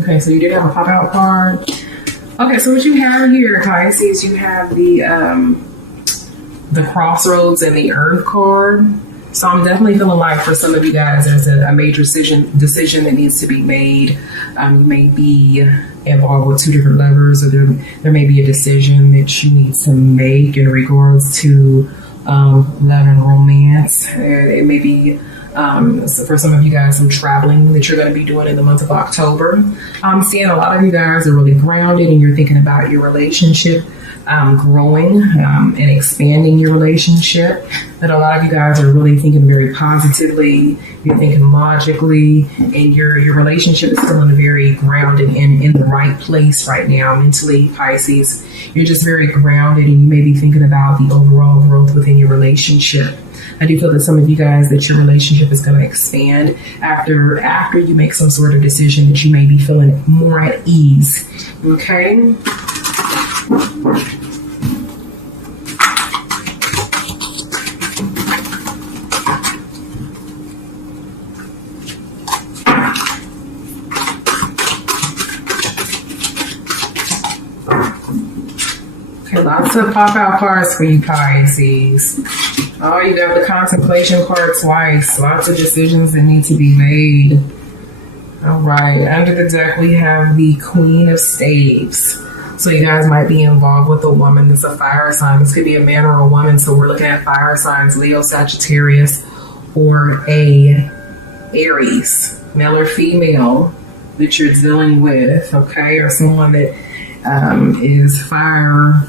Okay, so you did have a pop out card. Okay, so what you have here, Pisces, you have the crossroads and the earth card. So I'm definitely feeling like for some of you guys, there's a major decision that needs to be made. You may be involved with two different lovers, or there may be a decision that you need to make in regards to love and romance. It may be so for some of you guys, some traveling that you're going to be doing in the month of October. I'm seeing a lot of you guys are really grounded and you're thinking about your relationship growing and expanding your relationship. That a lot of you guys are really thinking very positively. You're thinking logically, and your relationship is feeling very grounded and in the right place right now mentally, Pisces. You're just very grounded, and you may be thinking about the overall growth within your relationship. I do feel that some of you guys, that your relationship is going to expand after you make some sort of decision, that you may be feeling more at ease. Okay. Lots of pop-out cards for you, Pisces. Oh, you got the contemplation card twice. Lots of decisions that need to be made. All right. Under the deck, we have the Queen of Staves. So you guys might be involved with a woman that's a fire sign. This could be a man or a woman. So we're looking at fire signs, Leo, Sagittarius, or a Aries, male or female, that you're dealing with, okay? Or someone that is fire,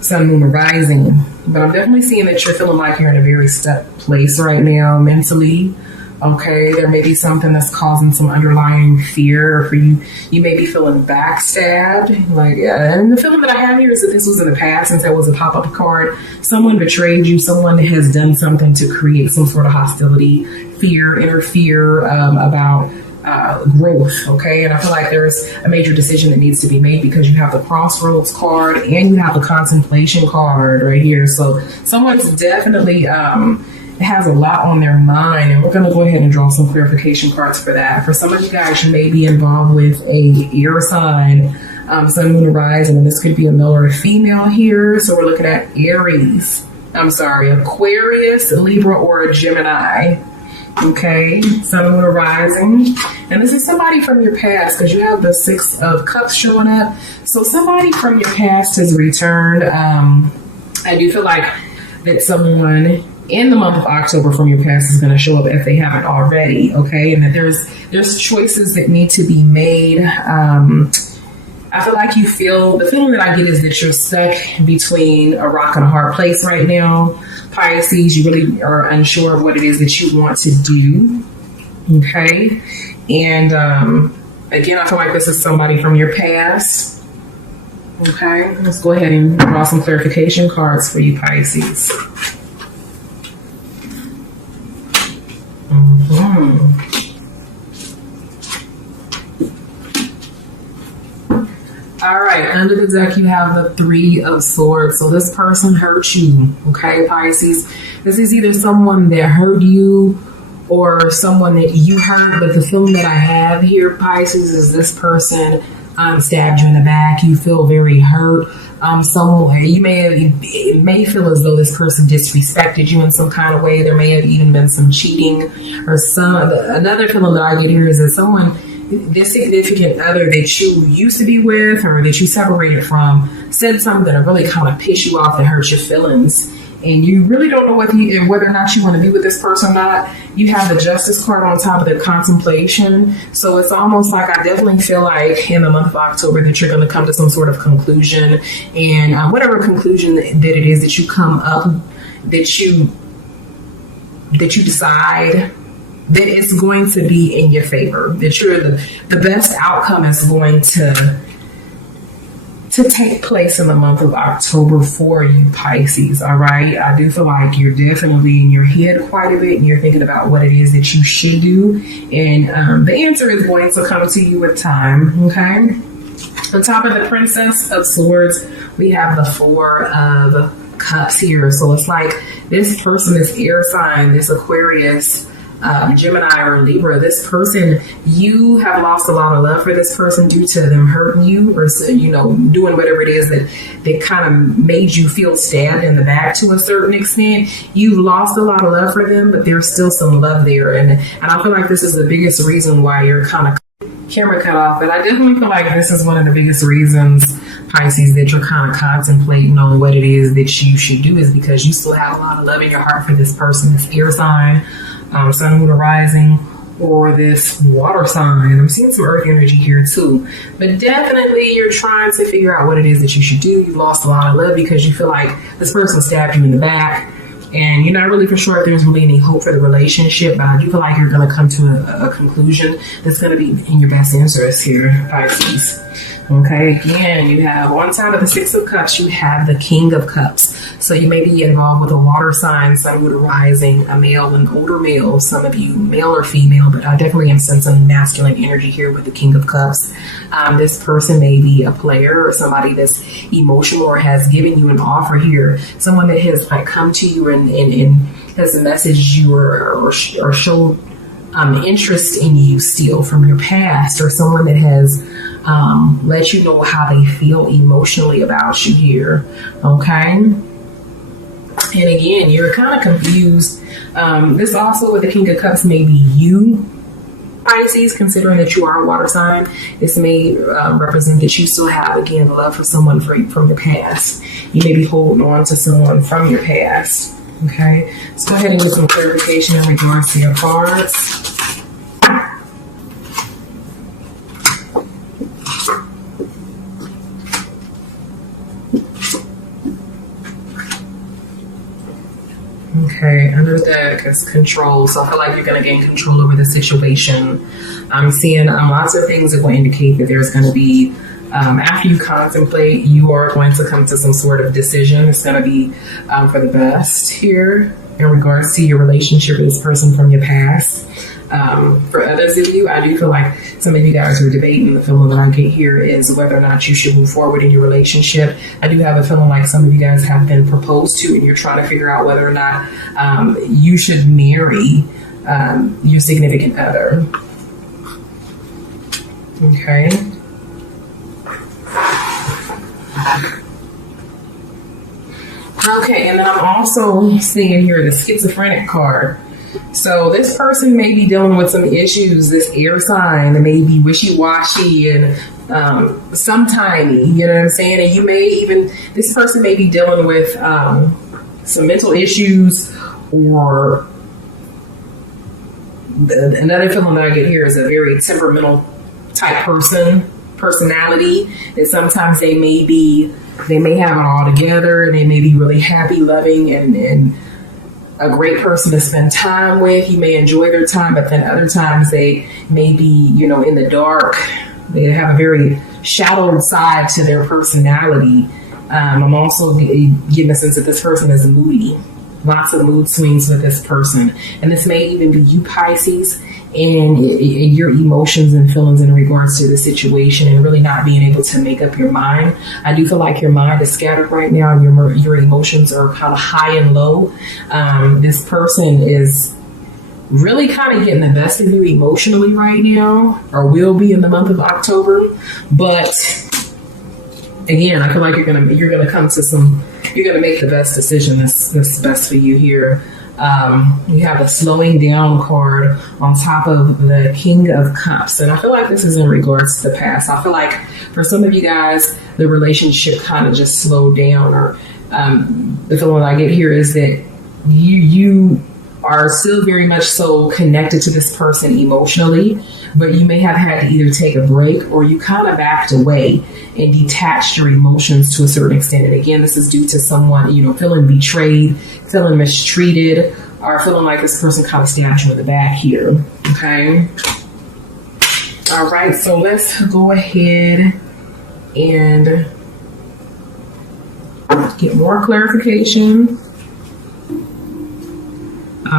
sun, moon, or rising. But I'm definitely seeing that you're feeling like you're in a very stuck place right now mentally. Okay, there may be something that's causing some underlying fear, or for you, you may be feeling backstabbed. Like, yeah, and the feeling that I have here is that this was in the past, since that was a pop-up card. Someone betrayed you. Someone has done something to create some sort of hostility, fear, inner fear about growth. Okay, and I feel like there's a major decision that needs to be made, because you have the Crossroads card and you have the Contemplation card right here. So someone's definitely has a lot on their mind, and we're going to go ahead and draw some clarification cards for that. For some of you guys, you may be involved with a air sign, sun, moon, rising, and this could be a male or a female here. So we're looking at Aquarius, Libra, or a Gemini. Okay, sun, moon, rising. And this is somebody from your past, because you have the Six of Cups showing up. So somebody from your past has returned. I do feel like that someone in the month of October from your past is going to show up if they haven't already. Okay, and that there's choices that need to be made. I feel like the feeling that I get is that you're stuck between a rock and a hard place right now, Pisces. You really are unsure of what it is that you want to do. Okay, and again, I feel like this is somebody from your past. Okay, let's go ahead and draw some clarification cards for you, Pisces. All right, under the deck, you have the Three of Swords. So this person hurt you, okay, Pisces? This is either someone that hurt you or someone that you hurt, but the feeling that I have here, Pisces, is this person stabbed you in the back. You feel very hurt. Somewhere it may feel as though this person disrespected you in some kind of way. There may have even been some cheating, or another feeling that I get here is that someone, this significant other that you used to be with or that you separated from, said something that really kind of pissed you off, that hurt your feelings, and you really don't know whether or not you want to be with this person or not. You have the Justice card on top of the Contemplation. So it's almost like, I definitely feel like in the month of October that you're going to come to some sort of conclusion, and whatever conclusion that it is that you come up, that you decide that it's going to be in your favor, that you're the best outcome is going to take place in the month of October for you, Pisces. All right, I do feel like you're definitely in your head quite a bit, and you're thinking about what it is that you should do, and the answer is going to come to you with time. Okay, on top of the Princess of Swords, we have the Four of Cups here. So it's like this person, this air sign, this Aquarius, Gemini or Libra, this person, you have lost a lot of love for this person due to them hurting you, or doing whatever it is that kind of made you feel stabbed in the back to a certain extent. You've lost a lot of love for them, but there's still some love there, and I feel like this is the biggest reason why you're kind of camera cut off. But I definitely feel like this is one of the biggest reasons, Pisces, that you're kind of contemplating on what it is that you should do, is because you still have a lot of love in your heart for this person, this air sign, sun, moon, or rising, or this water sign. I'm seeing some earth energy here too, but definitely you're trying to figure out what it is that you should do. You've lost a lot of love because you feel like this person stabbed you in the back, and you're not really for sure if there's really any hope for the relationship, but I do feel like you're going to come to a conclusion that's going to be in your best interest here, Pisces. Okay, again, you have on side of the Six of Cups, you have the King of Cups. So you may be involved with a water sign, sun, moon, rising, a male, an older male, some of you, male or female, but I definitely am sensing masculine energy here with the King of Cups. This person may be a player or somebody that's emotional or has given you an offer here. Someone that has come to you and has messaged you or showed interest in you still from your past, or someone that has let you know how they feel emotionally about you here. Okay, and again, you're kind of confused. This also with the King of Cups may be you, Pisces, considering that you are a water sign. This may represent that you still have, again, love for someone from your past. You may be holding on to someone from your past. Okay, let's go ahead and get some clarification in regards to your cards. Okay, under the deck is control. So I feel like you're going to gain control over the situation. I'm seeing lots of things that will indicate that there's going to be, after you contemplate, you are going to come to some sort of decision. It's going to be for the best here in regards to your relationship with this person from your past. For others of you, I do feel like some of you guys are debating. The feeling that I get here is whether or not you should move forward in your relationship. I do have a feeling like some of you guys have been proposed to, and you're trying to figure out whether or not you should marry your significant other. Okay. Okay, and then I'm also seeing here the schizophrenic card. So this person may be dealing with some issues, this air sign, that may be wishy-washy and sometimey, you know what I'm saying? And you may even, this person may be dealing with some mental issues, or another feeling that I get here is a very temperamental type personality, that sometimes they may have it all together, and they may be really happy, loving, and a great person to spend time with. You may enjoy their time, but then other times they may be, in the dark. They have a very shadowed side to their personality. I'm also getting a sense that this person is moody. Lots of mood swings with this person. And this may even be you, Pisces, and your emotions and feelings in regards to the situation, and really not being able to make up your mind. I do feel like your mind is scattered right now, and your emotions are kind of high and low. This person is really kind of getting the best of you emotionally right now, or will be in the month of October. But again, I feel like you're gonna come to you're gonna make the best decision that's best for you here. You have a slowing down card on top of the King of Cups. And I feel like this is in regards to the past. I feel like for some of you guys, the relationship kind of just slowed down, or the feeling I get here is that you are still very much so connected to this person emotionally, but you may have had to either take a break, or you kind of backed away and detached your emotions to a certain extent. And again, this is due to someone, feeling betrayed, feeling mistreated, or feeling like this person kind of stabbed you in the back here. Okay. All right. So let's go ahead and get more clarification.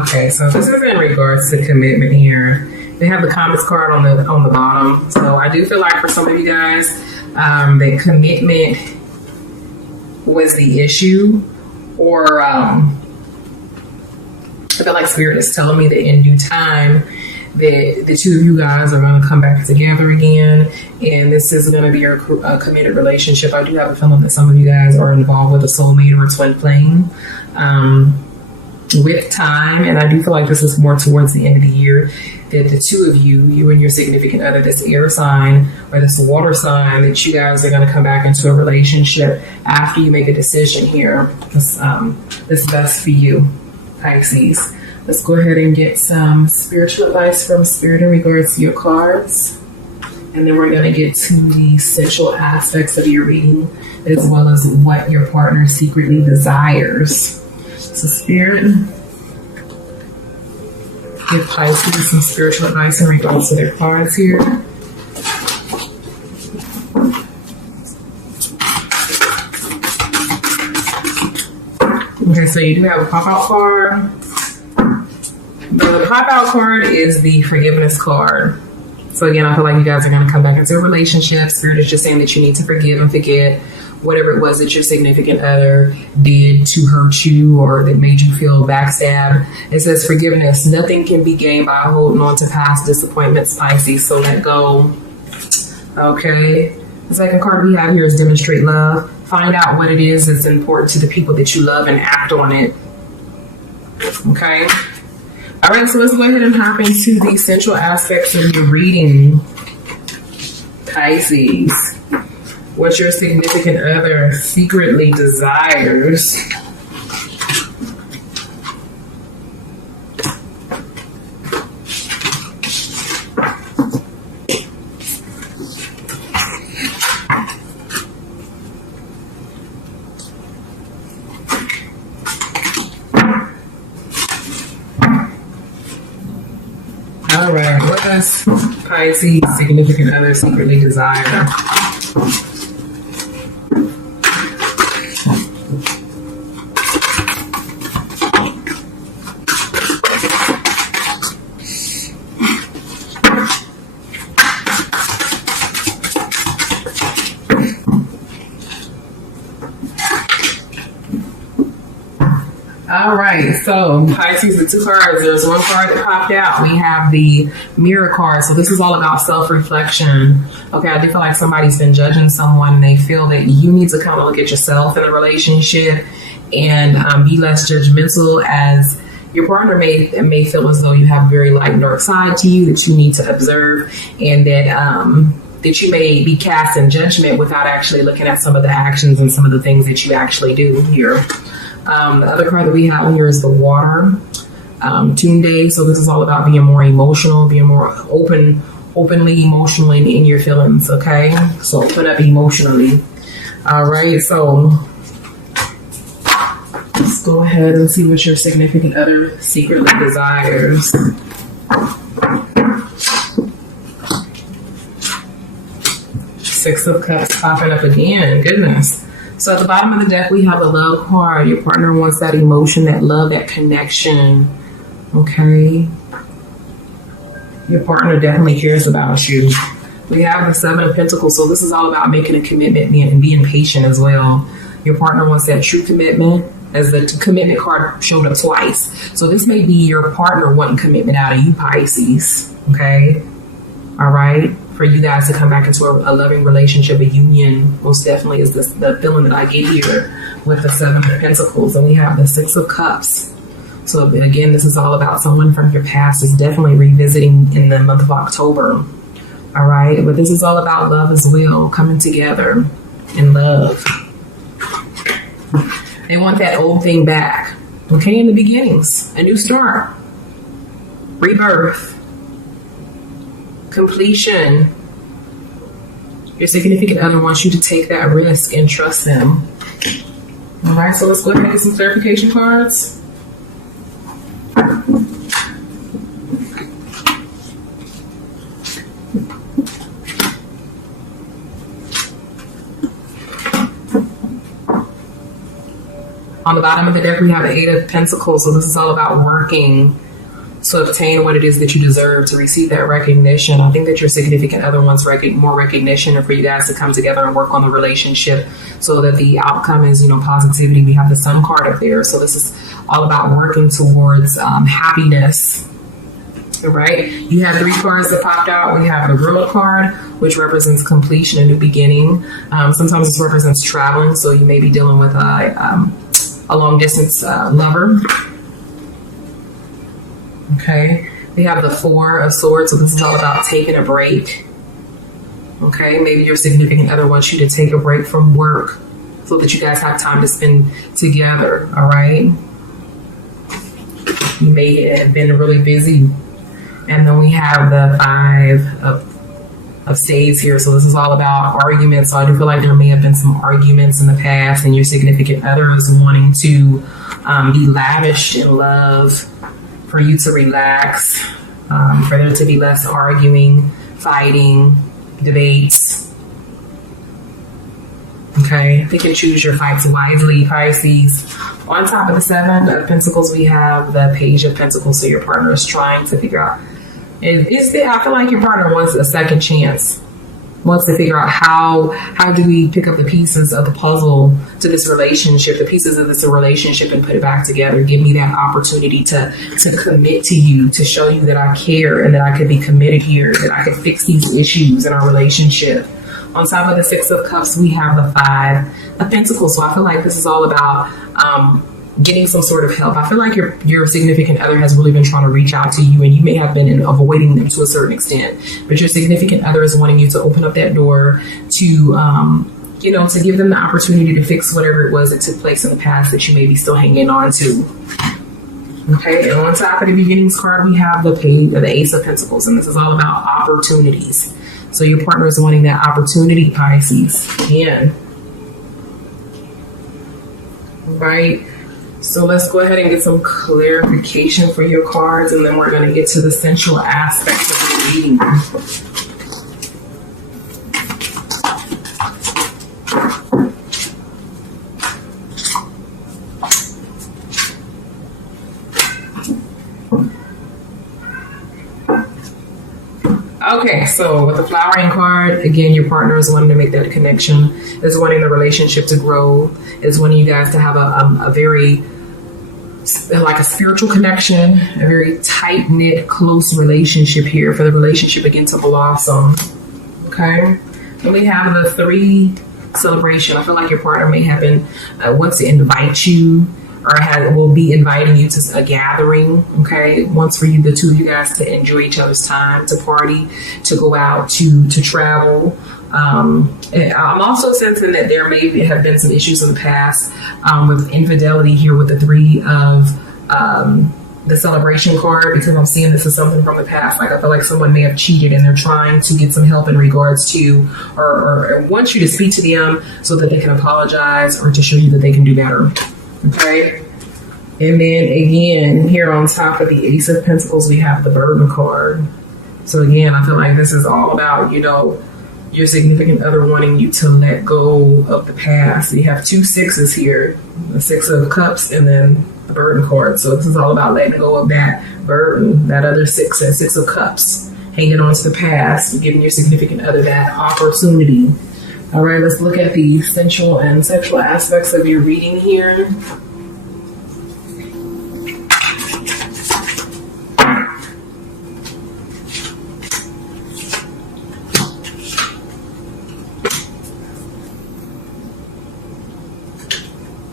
Okay, so this is in regards to commitment here. They have the comments card on the bottom. So I do feel like for some of you guys, that commitment was the issue, or feel like Spirit is telling me that in due time, that the two of you guys are going to come back together again, and this is going to be a committed relationship. I do have a feeling that some of you guys are involved with a soulmate or a twin flame with time, and I do feel like this is more towards the end of the year, that the two of you, you and your significant other, this air sign or this water sign, that you guys are going to come back into a relationship after you make a decision here. This best for you, Pisces. Let's go ahead and get some spiritual advice from Spirit in regards to your cards. And then we're going to get to the essential aspects of your reading, as well as what your partner secretly desires. So Spirit, give Pisces some spiritual advice in regards to their cards here. Okay, so you do have a pop-out card. The pop-out card is the forgiveness card. So again, I feel like you guys are going to come back into a relationship. Spirit is just saying that you need to forgive and forget whatever it was that your significant other did to hurt you or that made you feel backstabbed. It says forgiveness. Nothing can be gained by holding on to past disappointments, Pisces. So let go. Okay. The second card we have here is demonstrate love. Find out what it is that's important to the people that you love and act on it. Okay. All right, so let's go ahead and hop into the essential aspects of your reading, Pisces. What your significant other secretly desires. All right, what does Pisces significant other secretly desire? All right, so Pisces, the two cards, there's one card that popped out. We have the mirror card. So this is all about self-reflection. Okay, I do feel like somebody's been judging someone and they feel that you need to kind of look at yourself in a relationship and be less judgmental, as your partner may feel as though you have a very light dark side to you that you need to observe, and that you may be cast in judgment without actually looking at some of the actions and some of the things that you actually do here. The other card that we have here is the water, Tunde. So this is all about being more emotional, being more openly emotional in your feelings. Okay, so open up emotionally. All right, so let's go ahead and see what your significant other secretly desires. Six of Cups popping up again. Goodness. So at the bottom of the deck, we have the love card. Your partner wants that emotion, that love, that connection. Okay. Your partner definitely cares about you. We have the Seven of Pentacles. So this is all about making a commitment and being patient as well. Your partner wants that true commitment, as the commitment card showed up twice. So this may be your partner wanting commitment out of you, Pisces. Okay. All right. For you guys to come back into a loving relationship, a union, most definitely is the feeling that I get here with the Seven of Pentacles. And we have the Six of Cups. So again, this is all about someone from your past is definitely revisiting in the month of October. All right. But this is all about love as well, coming together in love. They want that old thing back. Okay. In the beginnings, a new start, rebirth, completion. Your significant other wants you to take that risk and trust them. All right, so let's go ahead and get some clarification cards. On the bottom of the deck, we have the Eight of Pentacles. So this is all about working to obtain what it is that you deserve, to receive that recognition. I think that your significant other wants more recognition, and for you guys to come together and work on the relationship so that the outcome is, positivity. We have the Sun card up there. So this is all about working towards happiness. All right. You have 3 cards that popped out. We have the World card, which represents completion, a new beginning. Sometimes this represents traveling. So you may be dealing with a long distance lover. Okay, we have the 4 of Swords, so this is all about taking a break. Okay, maybe your significant other wants you to take a break from work so that you guys have time to spend together, all right? You may have been really busy. And then we have the 5 of Spades here, so this is all about arguments. So I do feel like there may have been some arguments in the past, and your significant other is wanting to be lavished in love, for you to relax, for there to be less arguing, fighting, debates. Okay, pick and choose your fights wisely, Pisces. On top of the 7 of Pentacles, we have the Page of Pentacles. So your partner is trying to figure out, I feel like your partner wants a second chance, wants to figure out how do we pick up the pieces of the puzzle to this relationship, the pieces of this relationship, and put it back together. Give me that opportunity to commit to you, to show you that I care and that I could be committed here, that I could fix these issues in our relationship. On top of the 6 of Cups, we have the 5 of Pentacles. So I feel like this is all about getting some sort of help. I feel like your significant other has really been trying to reach out to you, and you may have been avoiding them to a certain extent, but your significant other is wanting you to open up that door to to give them the opportunity to fix whatever it was that took place in the past that you may be still hanging on to. Okay, and on top of the Beginnings card, we have the Ace of Pentacles, and this is all about opportunities. So your partner is wanting that opportunity, Pisces. Again. Right. So let's go ahead and get some clarification for your cards, and then we're going to get to the sensual aspects of the reading. Okay, so with the Flowering card, again, your partner is wanting to make that connection, is wanting the relationship to grow, is wanting you guys to have a very, like a spiritual connection, a very tight-knit, close relationship here for the relationship again to blossom. Okay, and we have the 3 celebration. I feel like your partner may have been wants to invite you, or will be inviting you to a gathering, okay? Wants for you, the 2 of you guys, to enjoy each other's time, to party, to go out, to travel. I'm also sensing that there may have been some issues in the past with infidelity here with the 3 of the celebration card, because I'm seeing this as something from the past. Like I feel like someone may have cheated and they're trying to get some help in regards to, or want you to speak to them so that they can apologize or to show you that they can do better. Okay, and then again, here on top of the Ace of Pentacles, we have the Burden card. So again, I feel like this is all about, your significant other wanting you to let go of the past. You have 2 6s here, the 6 of Cups and then the Burden card. So this is all about letting go of that burden, that other 6, that 6 of Cups, hanging on to the past, giving your significant other that opportunity. All right, let's look at the sensual and sexual aspects of your reading here.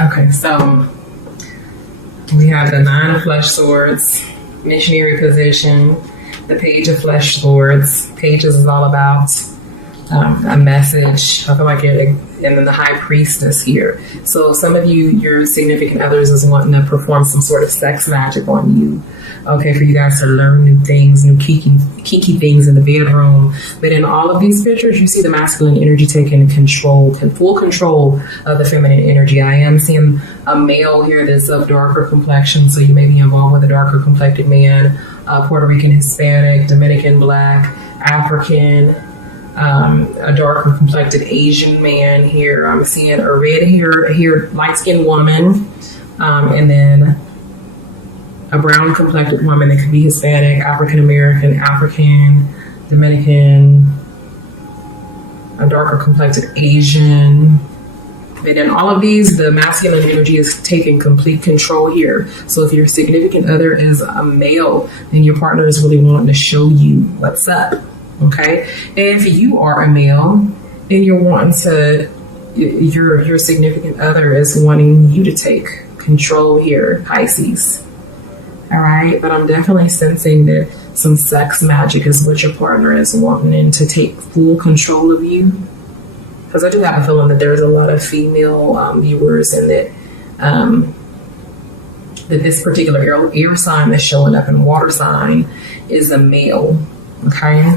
Okay, so we have the 9 of Flesh Swords, missionary position, the Page of Flesh Swords. Pages is all about a message. I feel like and then the High Priestess here. So some of you, your significant others is wanting to perform some sort of sex magic on you. Okay, for you guys to learn new things, new kinky things in the bedroom. But in all of these pictures, you see the masculine energy taking full control of the feminine energy. I am seeing a male here that's of darker complexion, so you may be involved with a darker complected man, Puerto Rican, Hispanic, Dominican, Black, African, a darker complected Asian man here. I'm seeing a red-haired, light-skinned woman, and then a brown complected woman. That could be Hispanic, African American, African, Dominican, a darker complected Asian. And in all of these, the masculine energy is taking complete control here. So if your significant other is a male, then your partner is really wanting to show you what's up. Okay. If you are a male and you're wanting to, your significant other is wanting you to take control here, Pisces. All right. But I'm definitely sensing that some sex magic is what your partner is wanting to take full control of you. Because I do have a feeling that there's a lot of female viewers, and that that this particular air sign that's showing up in water sign is a male. Okay.